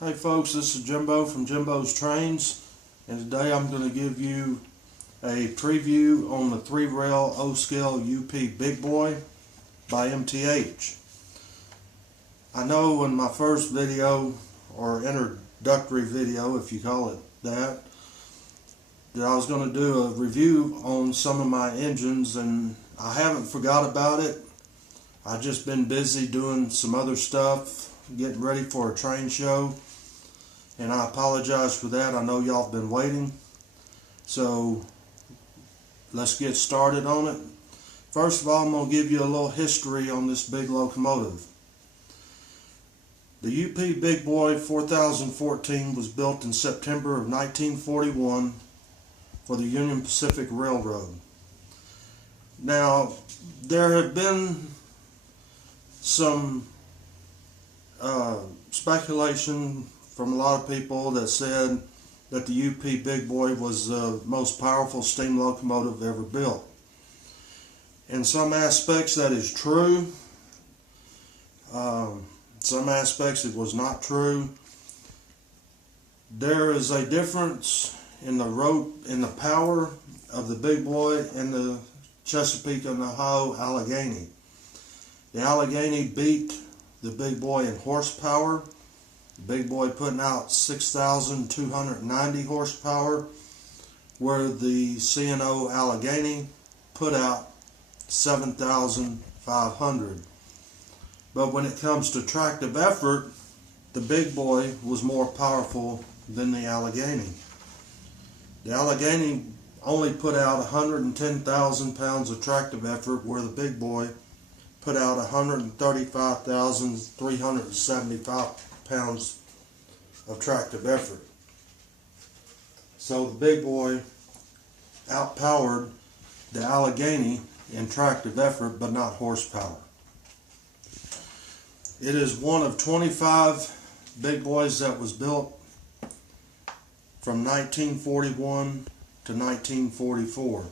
Hey folks, this is Jimbo from Jimbo's Trains, and today I'm going to give you a preview on the 3-rail O-scale UP Big Boy by MTH. I know in my first video, or introductory video if you call it that I was going to do a review on some of my engines, and I haven't forgot about it. I've just been busy doing some other stuff, getting ready for a train show. And I apologize for that. I know y'all have been waiting. So let's get started on it. First of all, I'm going to give you a little history on this big locomotive. The UP Big Boy 4014 was built in September of 1941 for the Union Pacific Railroad. Now, there have been some speculation from a lot of people that said that the UP Big Boy was the most powerful steam locomotive ever built. In some aspects that is true. Some aspects it was not true. There is a difference in the power of the Big Boy and the Chesapeake and Ohio Allegheny. The Allegheny beat the Big Boy in horsepower. The Big Boy putting out 6,290 horsepower, where the C&O Allegheny put out 7,500. But when it comes to tractive effort, the Big Boy was more powerful than the Allegheny. The Allegheny only put out 110,000 pounds of tractive effort, where the Big Boy put out 135,375 pounds of tractive effort. So the Big Boy outpowered the Allegheny in tractive effort, but not horsepower. It is one of 25 Big Boys that was built from 1941 to 1944.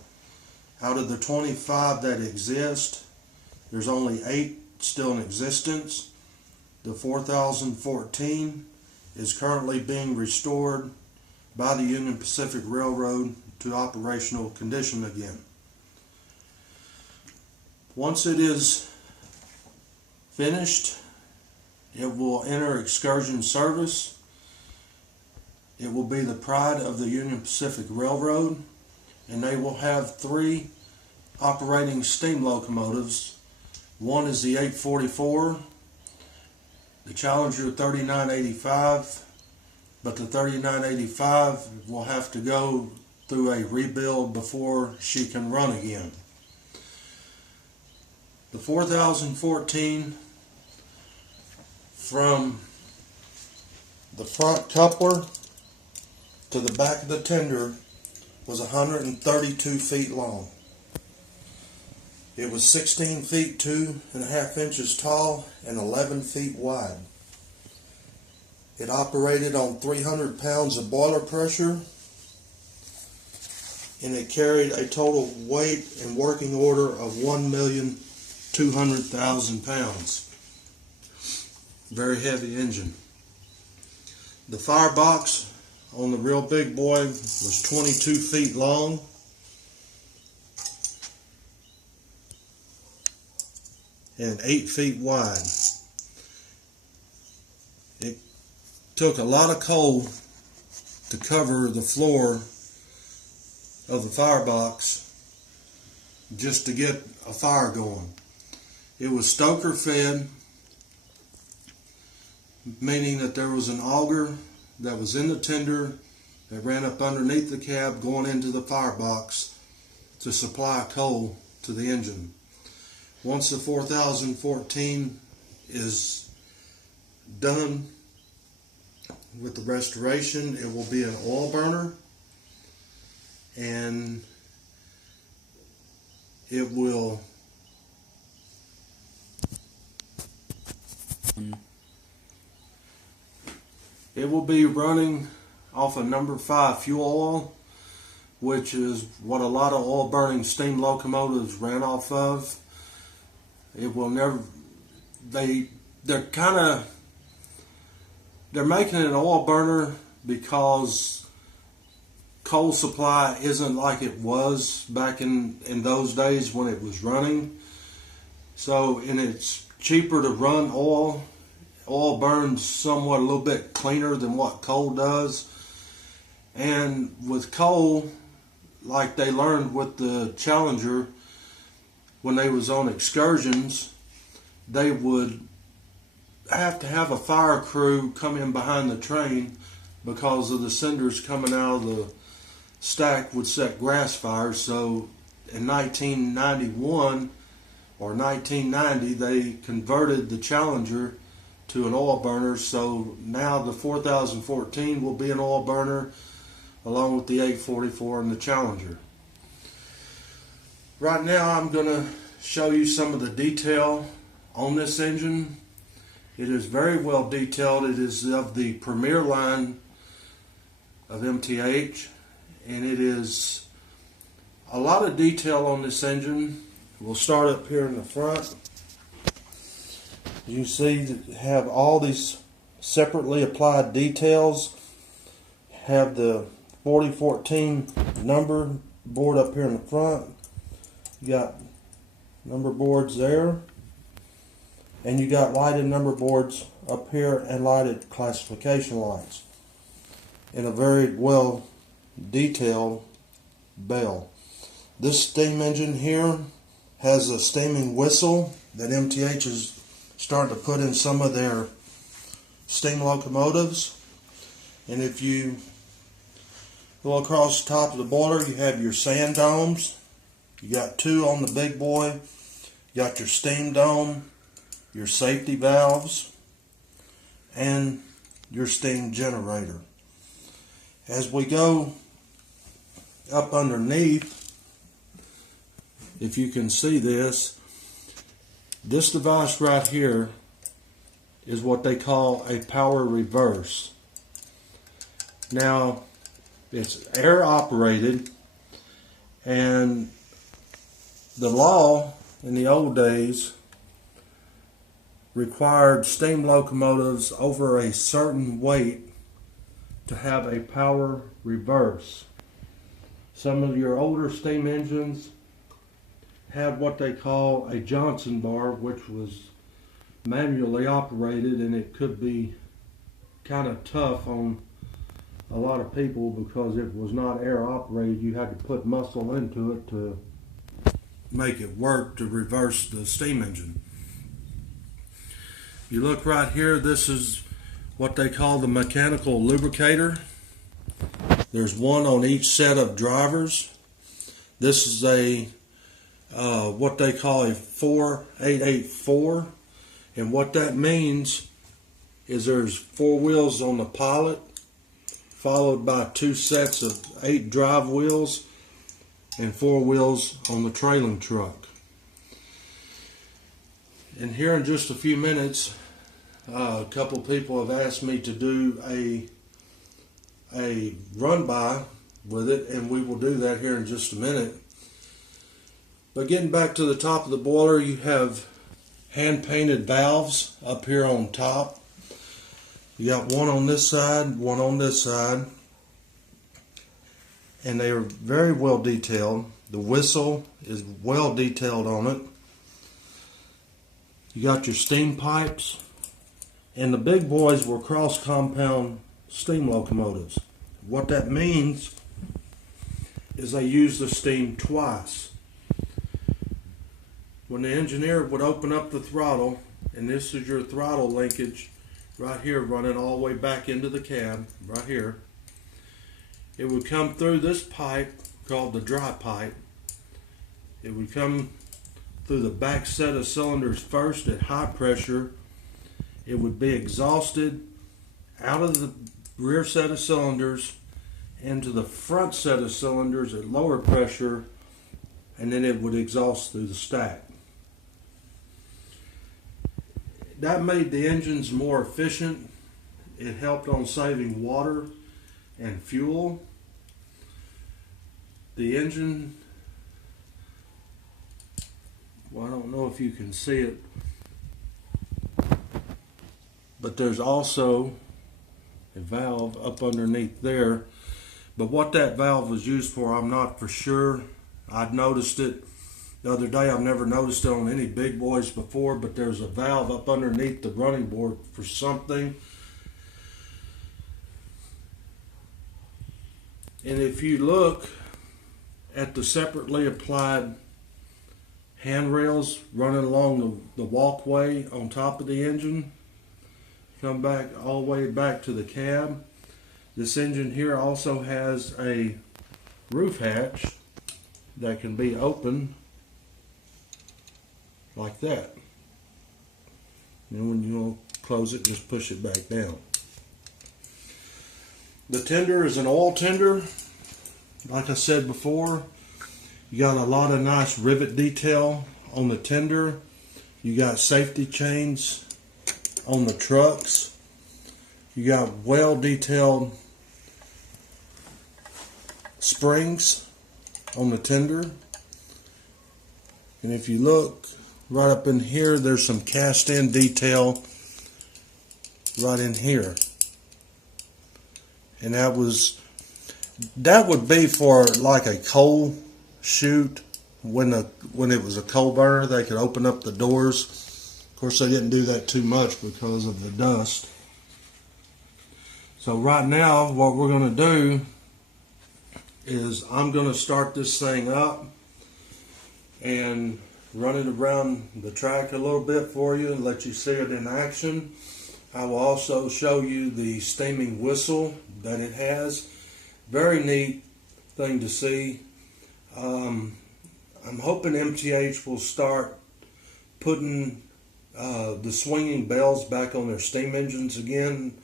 Out of the 25 that exist, there's only 8 still in existence. The 4014 is currently being restored by the Union Pacific Railroad to operational condition again. Once it is finished, it will enter excursion service. It will be the pride of the Union Pacific Railroad, and they will have 3 operating steam locomotives. One is the 844, the Challenger 3985, but the 3985 will have to go through a rebuild before she can run again. The 4014, from the front coupler to the back of the tender, was 132 feet long. It was 16 feet 2.5 inches tall and 11 feet wide. It operated on 300 pounds of boiler pressure, and it carried a total weight and working order of 1,200,000 pounds. Very heavy engine. The firebox on the real Big Boy was 22 feet long. And 8 feet wide. It took a lot of coal to cover the floor of the firebox just to get a fire going. It was stoker fed, meaning that there was an auger that was in the tender that ran up underneath the cab going into the firebox to supply coal to the engine. Once the 4014 is done with the restoration, it will be an oil burner, and it will be running off a number 5 fuel oil, which is what a lot of oil burning steam locomotives ran off of. It will never, they're kind of They're making an oil burner because coal supply isn't like it was back in those days when it was running. So, and it's cheaper to run oil. Oil burns somewhat a little bit cleaner than what coal does. And with coal, like they learned with the Challenger, when they was on excursions, they would have to have a fire crew come in behind the train because of the cinders coming out of the stack would set grass fires. So in 1991 or 1990, they converted the Challenger to an oil burner. So now the 4014 will be an oil burner along with the 844 and the Challenger. Right now I'm going to show you some of the detail on this engine. It is very well detailed. It is of the Premier line of MTH, and it is a lot of detail on this engine. We'll start up here in the front. You can see that have all these separately applied details. Have the 4014 number board up here in the front. You got number boards there, and you got lighted number boards up here and lighted classification lights in a very well detailed bell. This steam engine here has a steaming whistle that MTH is starting to put in some of their steam locomotives. And if you go across the top of the boiler, you have your sand domes. You got two on the big boy. You got your steam dome, your safety valves, and your steam generator. As we go up underneath, if you can see this device right here is what they call a power reverse. Now, it's air operated, and the law in the old days required steam locomotives over a certain weight to have a power reverse. Some of your older steam engines had what they call a Johnson bar, which was manually operated, and it could be kind of tough on a lot of people because it was not air operated. You had to put muscle into it to make it work to reverse the steam engine. You look right here, this is what they call the mechanical lubricator. There's one on each set of drivers. This is a what they call a 4884, and what that means is there's 4 wheels on the pilot followed by 2 sets of 8 drive wheels and 4 wheels on the trailing truck. And here in just a few minutes, a couple of people have asked me to do a run by with it, and we will do that here in just a minute. But getting back to the top of the boiler, you have hand painted valves up here on top. You got one on this side, one on this side, and they are very well detailed. The whistle is well detailed on it. You got your steam pipes, and the big boys were cross compound steam locomotives. What that means is they use the steam twice. When the engineer would open up the throttle, and this is your throttle linkage right here running all the way back into the cab, right here, it would come through this pipe called the dry pipe. It would come through the back set of cylinders first at high pressure. It would be exhausted out of the rear set of cylinders into the front set of cylinders at lower pressure, and then it would exhaust through the stack. That made the engines more efficient. It helped on saving water and fuel. The engine, well, I don't know if you can see it, but there's also a valve up underneath there. But what that valve was used for, I'm not for sure. I'd noticed it the other day. I've never noticed it on any big boys before, but there's a valve up underneath the running board for something. And if you look at the separately applied handrails running along the walkway on top of the engine, come back all the way back to the cab. This engine here also has a roof hatch that can be opened like that. And when you close it, just push it back down. The tender is an oil tender. Like I said before, you got a lot of nice rivet detail on the tender. You got safety chains on the trucks. You got well detailed springs on the tender. And if you look right up in here, there's some cast in detail right in here. And that would be for like a coal chute. When it was a coal burner, they could open up the doors. Of course, they didn't do that too much because of the dust. So right now, what we're going to do is I'm going to start this thing up and run it around the track a little bit for you and let you see it in action. I will also show you the steaming whistle that it has. Very neat thing to see. I'm hoping MTH will start putting the swinging bells back on their steam engines again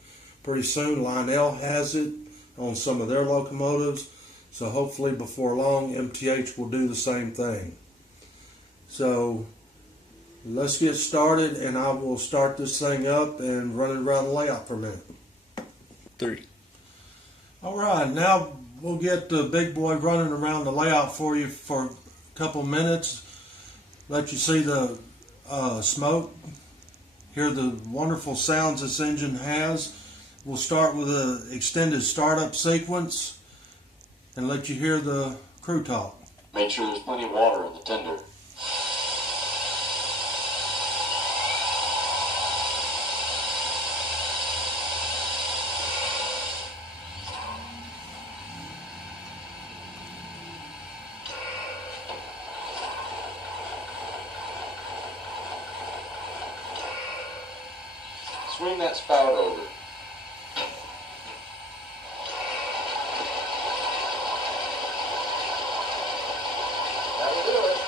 pretty soon. Lionel has it on some of their locomotives, so hopefully before long MTH will do the same thing. So let's get started, and I will start this thing up and run it around the layout for a minute. 3. Alright, now we'll get the big boy running around the layout for you for a couple minutes. Let you see the smoke, hear the wonderful sounds this engine has. We'll start with an extended startup sequence and let you hear the crew talk. Make sure there's plenty of water in the tender. Swing that spout over. That'll do it.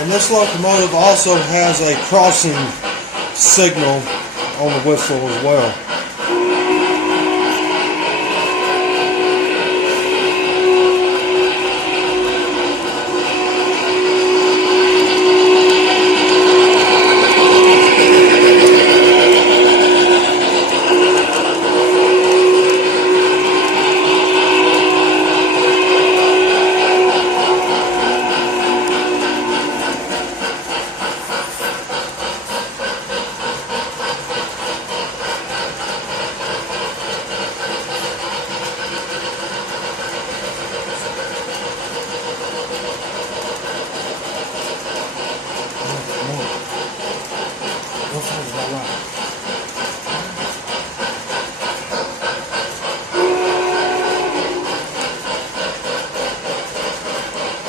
And this locomotive also has a crossing signal on the whistle as well.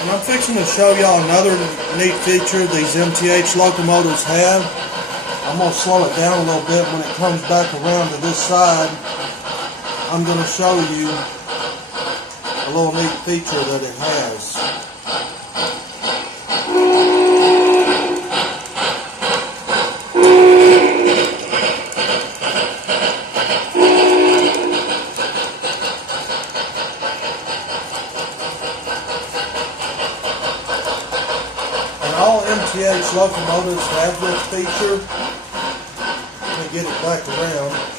And I'm fixing to show y'all another neat feature these MTH locomotives have. I'm going to slow it down a little bit when it comes back around to this side. I'm going to show you a little neat feature that it has. And all MTH locomotives have this feature. Let me get it back around.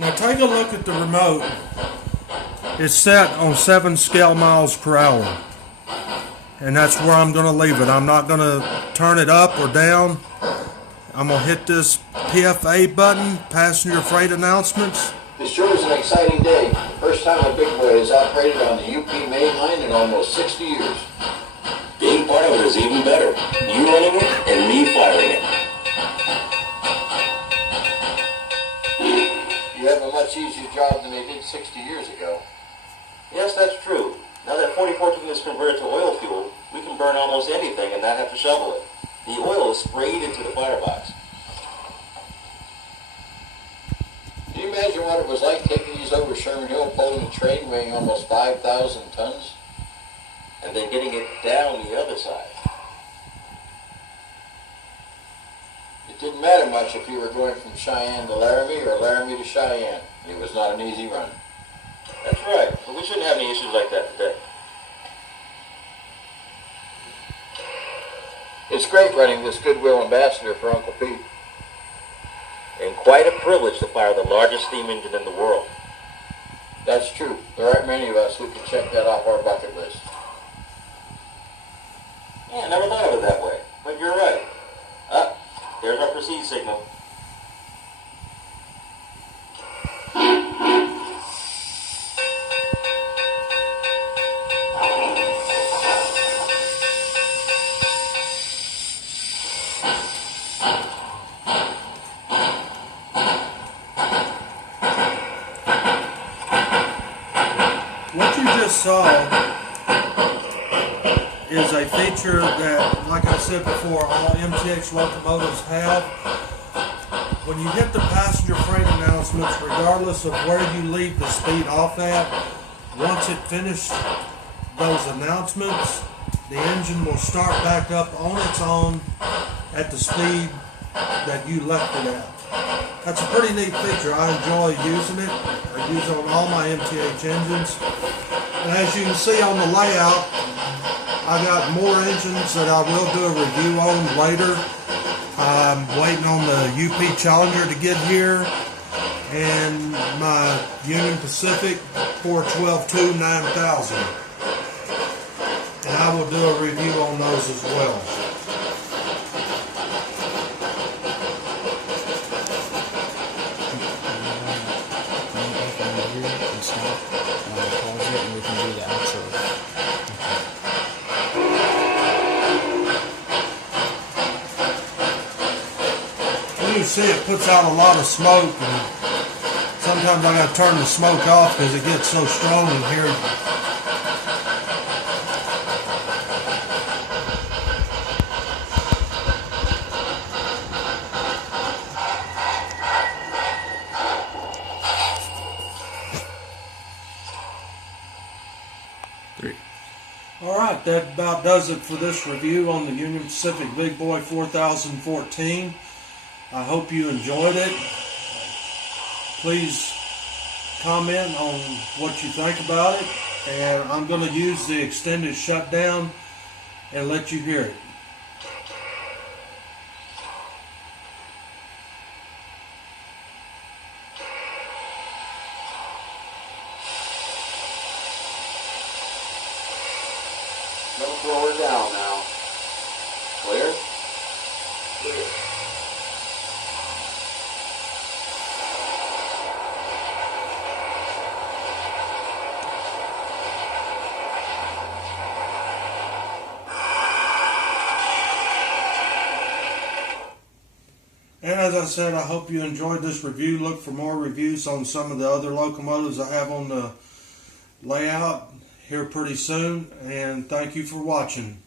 Now take a look at the remote. It's set on 7 scale miles per hour. And that's where I'm going to leave it. I'm not going to turn it up or down. I'm going to hit this PFA button, passenger freight announcements. This sure is an exciting day. First time a Bigboy has operated on the UP main line in almost 60 years. Being part of it is even better. You running it and me firing it. You have a much easier job than they did 60 years ago. Yes, that's true. Now that 4014 is converted to oil fuel, we can burn almost anything and not have to shovel it. The oil is sprayed into the firebox. Can you imagine what it was like taking these over Sherman Hill, pulling a train weighing almost 5,000 tons? And then getting it down the other side. It didn't matter much if you were going from Cheyenne to Laramie or Laramie to Cheyenne. It was not an easy run. That's right, but we shouldn't have any issues like that today. It's great running this Goodwill Ambassador for Uncle Pete. And quite a privilege to fire the largest steam engine in the world. That's true. There aren't many of us who can check that off our bucket list. Yeah, I never thought of it that way, but you're right. There's our proceed signal. What you just saw is a feature that, like I said before, all MTH locomotives have. When you hit the passenger freight announcements, regardless of where you leave the speed off at, once it finishes those announcements, the engine will start back up on its own at the speed that you left it at. That's a pretty neat feature. I enjoy using it. I use it on all my MTH engines. And as you can see on the layout, I got more engines that I will do a review on later. I'm waiting on the UP Challenger to get here, and my Union Pacific 412-2 9000. And I will do a review on those as well. You see it puts out a lot of smoke, and sometimes I gotta turn the smoke off because it gets so strong in here. Alright, that about does it for this review on the Union Pacific Bigboy 4014. I hope you enjoyed it. Please comment on what you think about it, and I'm going to use the extended shutdown and let you hear it. And as I said, I hope you enjoyed this review. Look for more reviews on some of the other locomotives I have on the layout here pretty soon. And thank you for watching.